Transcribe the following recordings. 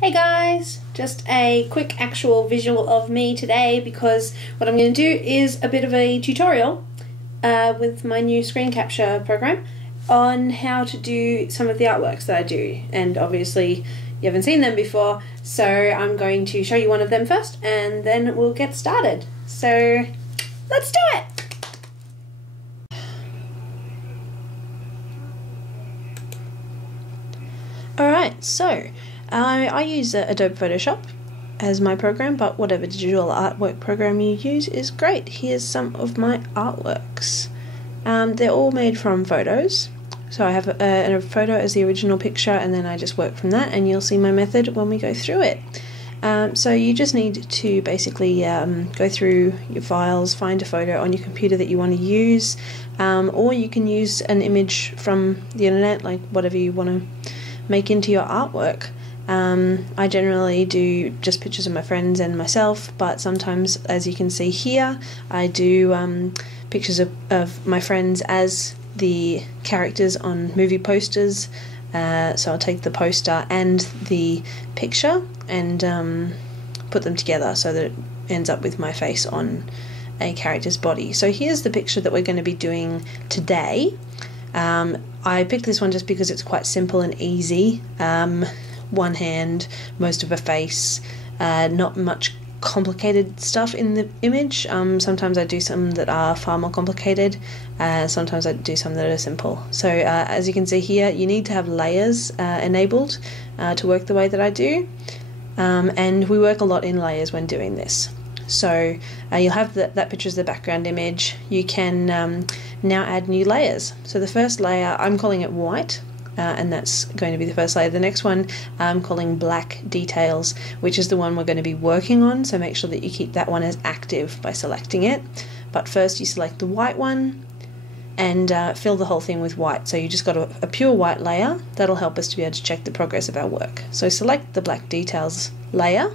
Hey guys, just a quick actual visual of me today because what I'm going to do is a bit of a tutorial with my new screen capture program on how to do some of the artworks that I do, and obviously you haven't seen them before, so I'm going to show you one of them first and then we'll get started. So let's do it! Alright, so I use Adobe Photoshop as my program, but whatever digital artwork program you use is great. Here's some of my artworks. They're all made from photos. So I have a photo as the original picture, and then I just work from that, and you'll see my method when we go through it. So you just need to basically go through your files, find a photo on your computer that you want to use, or you can use an image from the internet, like whatever you want to make into your artwork. I generally do just pictures of my friends and myself, but sometimes, as you can see here, I do pictures of my friends as the characters on movie posters. So I'll take the poster and the picture and put them together so that it ends up with my face on a character's body. So here's the picture that we're going to be doing today. I picked this one just because it's quite simple and easy. One hand, most of a face, not much complicated stuff in the image. Sometimes I do some that are far more complicated, sometimes I do some that are simple. So as you can see here, you need to have layers enabled to work the way that I do, and we work a lot in layers when doing this. So you'll have that picture as the background image. You can now add new layers. So the first layer, I'm calling it white, and that's going to be the first layer. The next one I'm calling black details, which is the one we're going to be working on, so make sure that you keep that one as active by selecting it. But first you select the white one and fill the whole thing with white. So you just got a pure white layer. That'll help us to be able to check the progress of our work. So select the black details layer,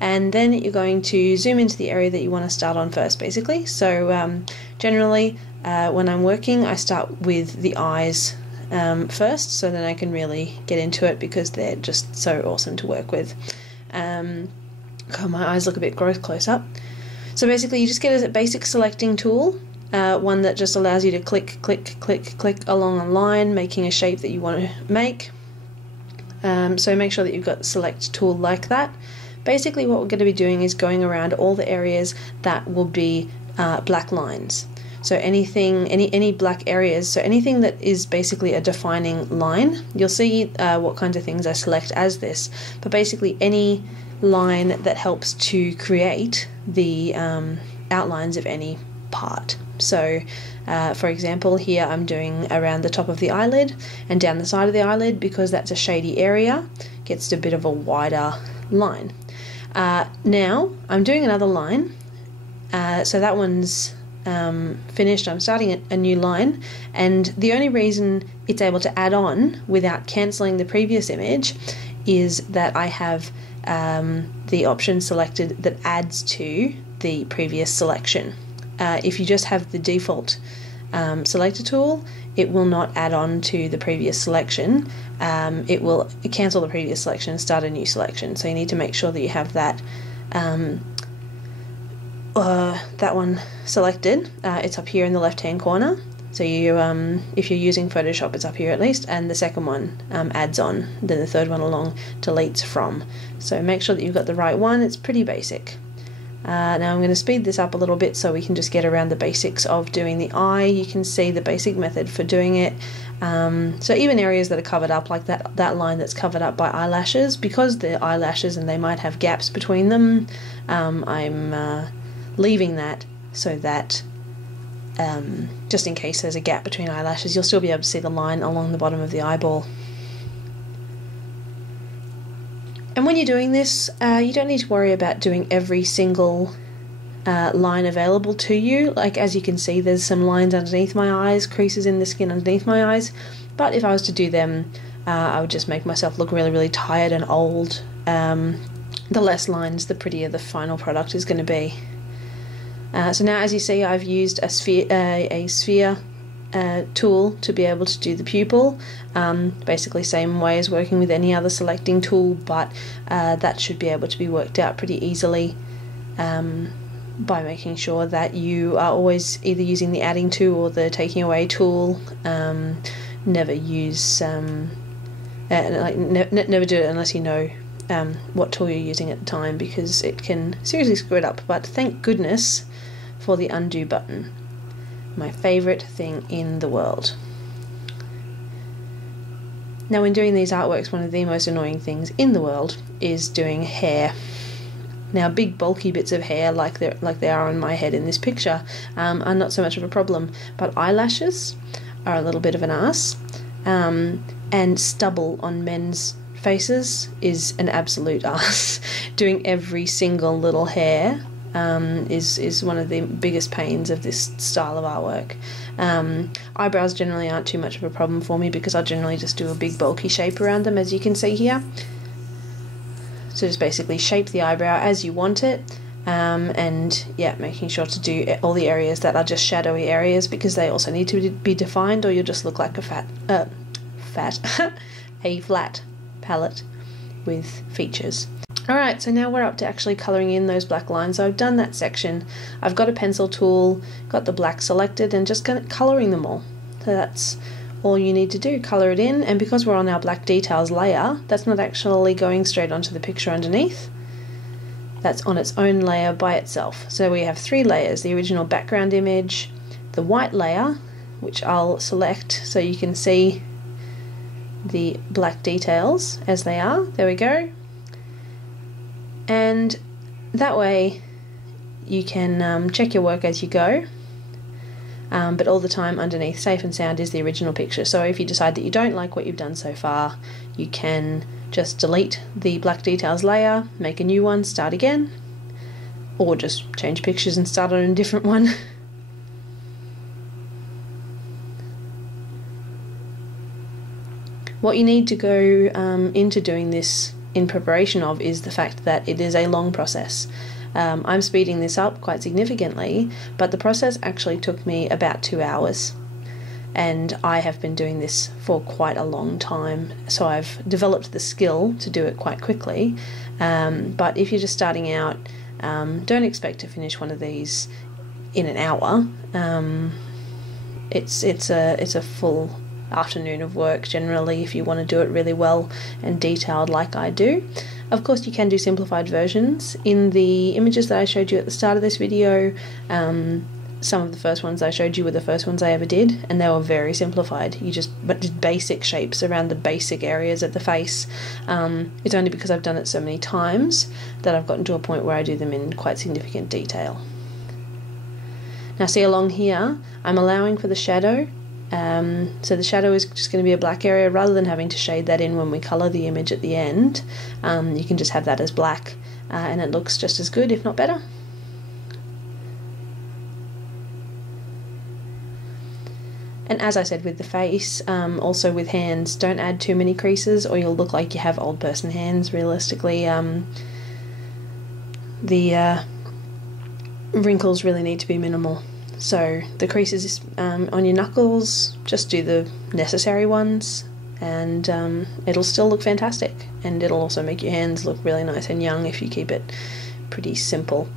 and then you're going to zoom into the area that you want to start on first, basically. So generally when I'm working, I start with the eyes first, so then I can really get into it because they're just so awesome to work with. God, my eyes look a bit gross close up. So basically you just get a basic selecting tool, one that just allows you to click, click, click, click along a line, making a shape that you want to make. So make sure that you've got the select tool like that. Basically what we're going to be doing is going around all the areas that will be black lines. So anything, any black areas, so anything that is basically a defining line, you'll see what kinds of things I select as this, but basically any line that helps to create the outlines of any part. So for example, here I'm doing around the top of the eyelid and down the side of the eyelid because that's a shady area, gets to a bit of a wider line. Now I'm doing another line, so that one's finished. I'm starting a new line, and the only reason it's able to add on without cancelling the previous image is that I have the option selected that adds to the previous selection. If you just have the default selector tool, it will not add on to the previous selection. It will cancel the previous selection and start a new selection, so you need to make sure that you have that that one selected. It's up here in the left hand corner, so you if you're using Photoshop, it's up here at least, and the second one adds on, then the third one along deletes from. So make sure that you've got the right one. It's pretty basic. Now I'm going to speed this up a little bit so we can just get around the basics of doing the eye. You can see the basic method for doing it. So even areas that are covered up, like that line that's covered up by eyelashes, because they're eyelashes and they might have gaps between them, I'm leaving that so that just in case there's a gap between eyelashes, you'll still be able to see the line along the bottom of the eyeball. And when you're doing this, you don't need to worry about doing every single line available to you. Like, as you can see, there's some lines underneath my eyes, creases in the skin underneath my eyes, but if I was to do them, I would just make myself look really, really tired and old. The less lines, the prettier the final product is going to be. So now, as you see, I've used a sphere tool to be able to do the pupil. Basically same way as working with any other selecting tool, but that should be able to be worked out pretty easily by making sure that you are always either using the adding to or the taking away tool. Never use never do it unless you know what tool you're using at the time, because it can seriously screw it up. But thank goodness for the undo button. My favourite thing in the world. Now, when doing these artworks, one of the most annoying things in the world is doing hair. Now, big bulky bits of hair like they are on my head in this picture are not so much of a problem, but eyelashes are a little bit of an ass, and stubble on men's faces is an absolute ass. Doing every single little hair is one of the biggest pains of this style of artwork. Eyebrows generally aren't too much of a problem for me because I generally just do a big bulky shape around them, as you can see here. So just basically shape the eyebrow as you want it, and yeah, making sure to do all the areas that are just shadowy areas, because they also need to be defined, or you'll just look like a a flat palette with features. Alright, so now we're up to actually colouring in those black lines. So I've done that section. I've got a pencil tool, got the black selected, and just colouring them all. So that's all you need to do, colour it in. And because we're on our black details layer, that's not actually going straight onto the picture underneath. That's on its own layer by itself. So we have 3 layers: the original background image, the white layer, which I'll select so you can see the black details as they are. There we go. And that way you can check your work as you go, but all the time underneath, safe and sound, is the original picture. So if you decide that you don't like what you've done so far, you can just delete the black details layer, make a new one, start again, or just change pictures and start on a different one. What you need to go into doing this in preparation of is the fact that it is a long process. I'm speeding this up quite significantly, but the process actually took me about 2 hours, and I have been doing this for quite a long time, so I've developed the skill to do it quite quickly. But if you're just starting out, don't expect to finish one of these in an hour. It's a full afternoon of work generally if you want to do it really well and detailed like I do. Of course, you can do simplified versions. In the images that I showed you at the start of this video, some of the first ones I showed you were the first ones I ever did, and they were very simplified. You just did basic shapes around the basic areas of the face. It's only because I've done it so many times that I've gotten to a point where I do them in quite significant detail. Now see, along here I'm allowing for the shadow. So the shadow is just going to be a black area. Rather than having to shade that in when we colour the image at the end, you can just have that as black, and it looks just as good, if not better. And as I said with the face, also with hands, don't add too many creases or you'll look like you have old person hands. Realistically, the wrinkles really need to be minimal. So the creases on your knuckles, just do the necessary ones, and it'll still look fantastic, and it'll also make your hands look really nice and young if you keep it pretty simple.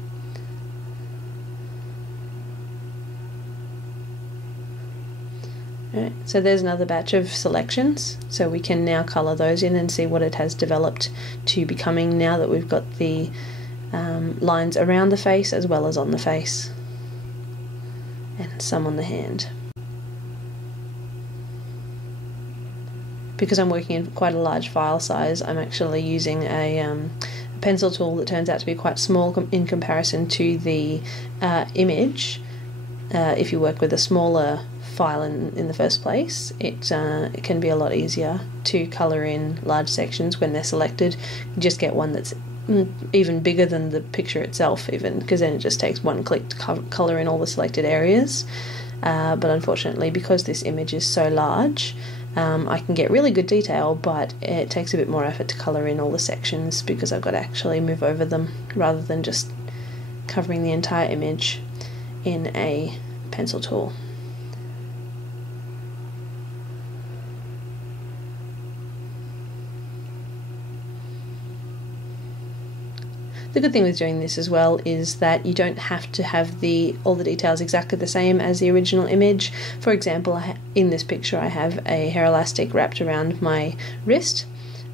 Right, so there's another batch of selections, so we can now colour those in and see what it has developed to becoming now that we've got the lines around the face as well as on the face, and some on the hand. Because I'm working in quite a large file size, I'm actually using a pencil tool that turns out to be quite small in comparison to the image. If you work with a smaller file in the first place, it can be a lot easier to colour in large sections when they're selected. You just get one that's even bigger than the picture itself, even, because then it just takes one click to colour in all the selected areas. But unfortunately, because this image is so large, I can get really good detail, but it takes a bit more effort to colour in all the sections because I've got to actually move over them rather than just covering the entire image in a pencil tool. The good thing with doing this as well is that you don't have to have all the details exactly the same as the original image. For example, in this picture I have a hair elastic wrapped around my wrist,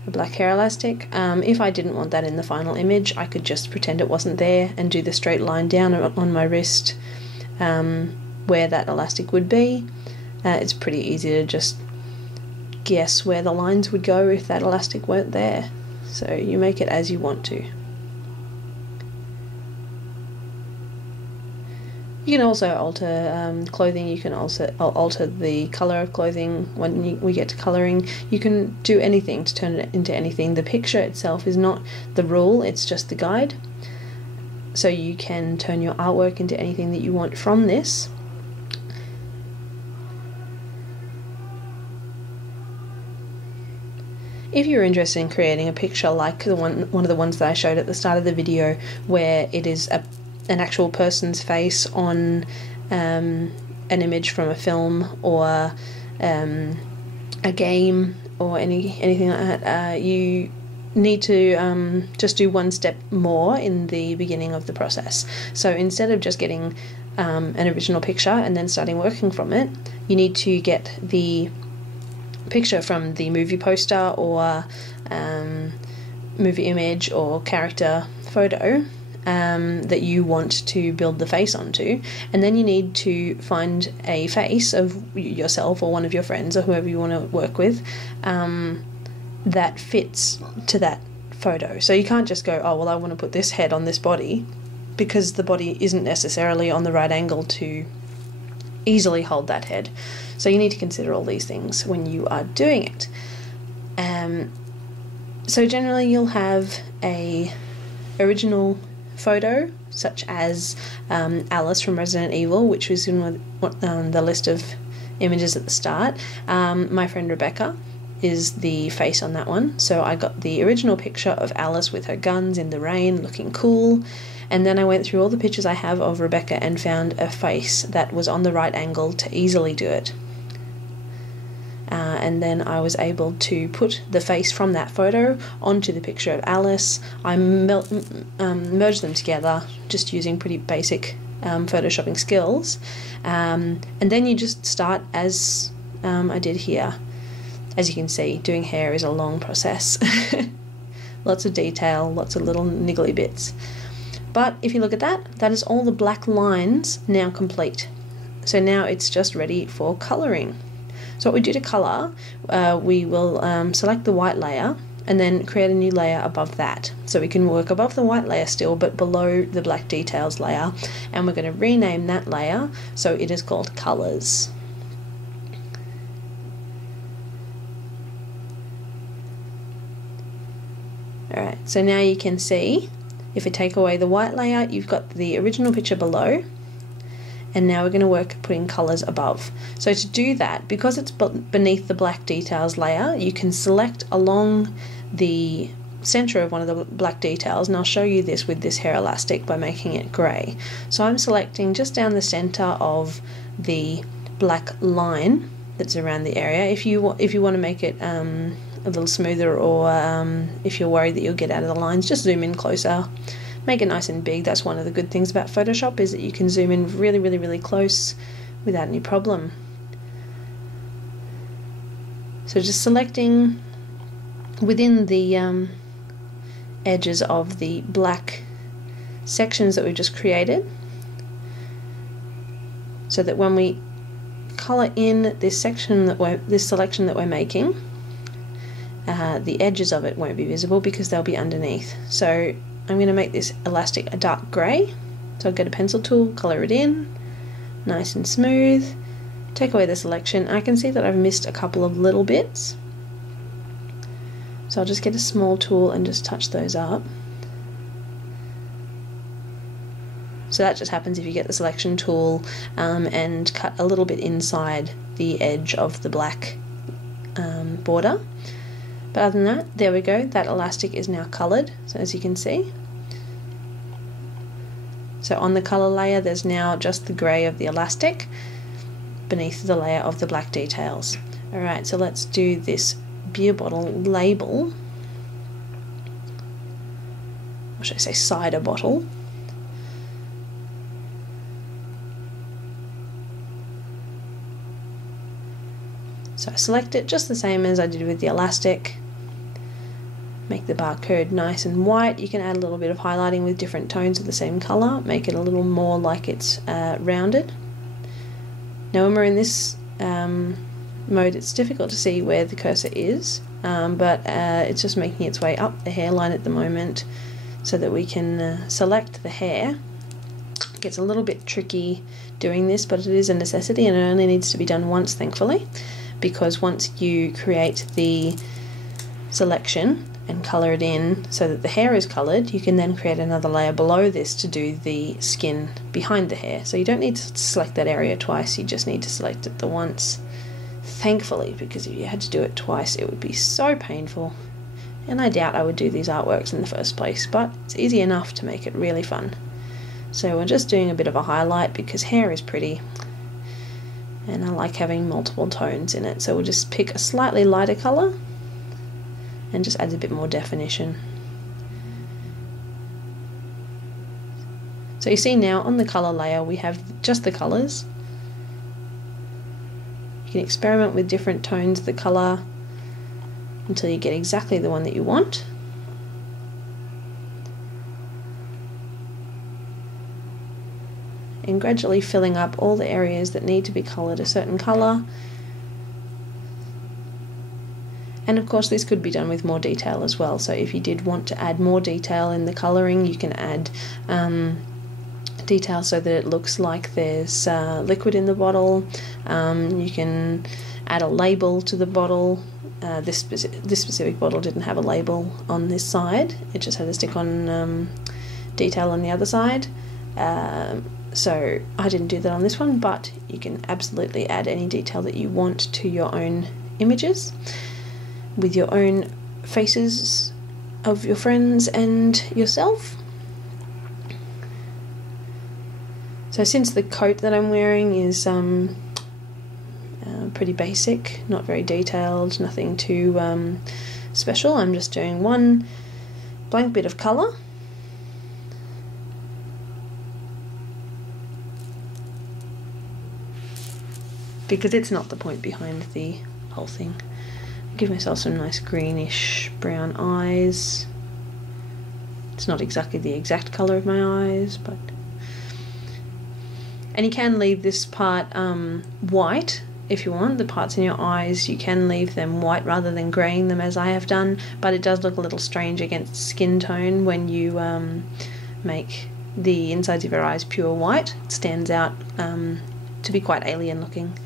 a black hair elastic. If I didn't want that in the final image, I could just pretend it wasn't there and do the straight line down on my wrist where that elastic would be. It's pretty easy to just guess where the lines would go if that elastic weren't there. So you make it as you want to. You can also alter clothing. You can also alter the colour of clothing when we get to colouring. You can do anything to turn it into anything. The picture itself is not the rule, it's just the guide. So you can turn your artwork into anything that you want from this. If you're interested in creating a picture like one of the ones that I showed at the start of the video, where it is an actual person's face on an image from a film or a game or anything like that, you need to just do one step more in the beginning of the process. So instead of just getting an original picture and then starting working from it, you need to get the picture from the movie poster or movie image or character photo that you want to build the face onto, and then you need to find a face of yourself or one of your friends or whoever you want to work with that fits to that photo. So you can't just go, oh well, I want to put this head on this body, because the body isn't necessarily on the right angle to easily hold that head. So you need to consider all these things when you are doing it. So generally you'll have a original photo, such as Alice from Resident Evil, which was in the list of images at the start. My friend Rebecca is the face on that one. So I got the original picture of Alice with her guns in the rain looking cool, and then I went through all the pictures I have of Rebecca and found a face that was on the right angle to easily do it. And then I was able to put the face from that photo onto the picture of Alice. I merged them together just using pretty basic photoshopping skills, and then you just start as I did here. As you can see, doing hair is a long process. Lots of detail, lots of little niggly bits. But if you look at that, that is all the black lines now complete. So now it's just ready for colouring. So what we do to colour, we will select the white layer and then create a new layer above that. So we can work above the white layer still, but below the black details layer, and we're going to rename that layer so it is called Colours. Alright, so now you can see, if we take away the white layer, you've got the original picture below, and now we're going to work putting colours above. So to do that, because it's beneath the black details layer, you can select along the centre of one of the black details, and I'll show you this with this hair elastic by making it grey. So I'm selecting just down the centre of the black line that's around the area. If you want to make it a little smoother, or if you're worried that you'll get out of the lines, just zoom in closer. Make it nice and big. That's one of the good things about Photoshop, is that you can zoom in really, really, really close without any problem. So just selecting within the edges of the black sections that we've just created, so that when we colour in this section this selection that we're making, the edges of it won't be visible because they'll be underneath. So I'm going to make this elastic a dark grey. So I'll get a pencil tool, colour it in, nice and smooth, take away the selection. I can see that I've missed a couple of little bits. So I'll just get a small tool and just touch those up. So that just happens if you get the selection tool and cut a little bit inside the edge of the black border. But other than that, there we go, that elastic is now coloured, so as you can see. So on the colour layer there's now just the grey of the elastic beneath the layer of the black details. Alright, so let's do this beer bottle label. or should I say cider bottle. So I select it just the same as I did with the elastic. Make the barcode nice and white. You can add a little bit of highlighting with different tones of the same colour, make it a little more like it's rounded. Now when we're in this mode, it's difficult to see where the cursor is, but it's just making its way up the hairline at the moment so that we can select the hair. It gets a little bit tricky doing this, but it is a necessity, and it only needs to be done once, thankfully, because once you create the selection and colour it in so that the hair is coloured, you can then create another layer below this to do the skin behind the hair. So you don't need to select that area twice, you just need to select it the once, thankfully, because if you had to do it twice it would be so painful, and I doubt I would do these artworks in the first place, but it's easy enough to make it really fun. So we're just doing a bit of a highlight because hair is pretty and I like having multiple tones in it, so we'll just pick a slightly lighter colour and just adds a bit more definition. So you see now on the colour layer we have just the colours. You can experiment with different tones of the colour until you get exactly the one that you want. And gradually filling up all the areas that need to be coloured a certain colour. And of course this could be done with more detail as well, so if you did want to add more detail in the colouring, you can add detail so that it looks like there's liquid in the bottle. You can add a label to the bottle. This specific bottle didn't have a label on this side, it just had a stick-on detail on the other side. So I didn't do that on this one, but you can absolutely add any detail that you want to your own images with your own faces of your friends and yourself. So since the coat that I'm wearing is pretty basic, not very detailed, nothing too special, I'm just doing one blank bit of colour. Because it's not the point behind the whole thing. Give myself some nice greenish brown eyes. It's not exactly the exact colour of my eyes, but... And you can leave this part white if you want. The parts in your eyes, you can leave them white rather than greying them as I have done, but it does look a little strange against skin tone when you make the insides of your eyes pure white. It stands out to be quite alien looking.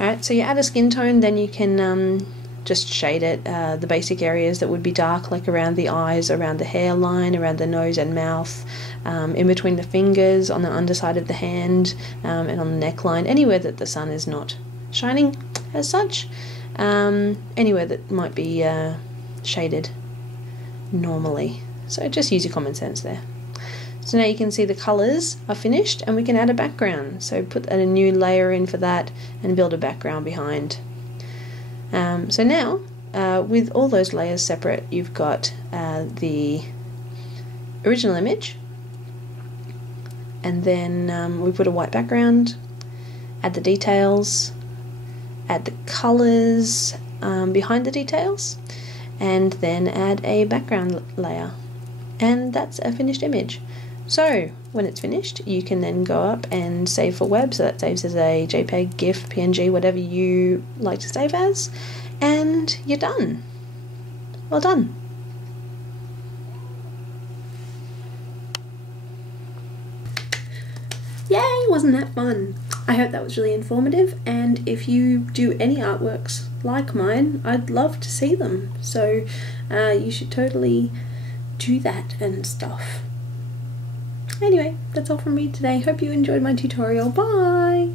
Alright, so you add a skin tone, then you can just shade it, the basic areas that would be dark, like around the eyes, around the hairline, around the nose and mouth, in between the fingers, on the underside of the hand, and on the neckline, anywhere that the sun is not shining as such, anywhere that might be shaded normally. So just use your common sense there. So now you can see the colours are finished and we can add a background. So put a new layer in for that and build a background behind. So now, with all those layers separate, you've got the original image, and then we put a white background, add the details, add the colours behind the details, and then add a background layer. And that's a finished image. So when it's finished, you can then go up and save for web, so that saves as a JPEG, GIF, PNG, whatever you like to save as, and you're done. Well done. Yay, wasn't that fun? I hope that was really informative, and if you do any artworks like mine, I'd love to see them. So you should totally do that and stuff. Anyway, that's all from me today. Hope you enjoyed my tutorial. Bye!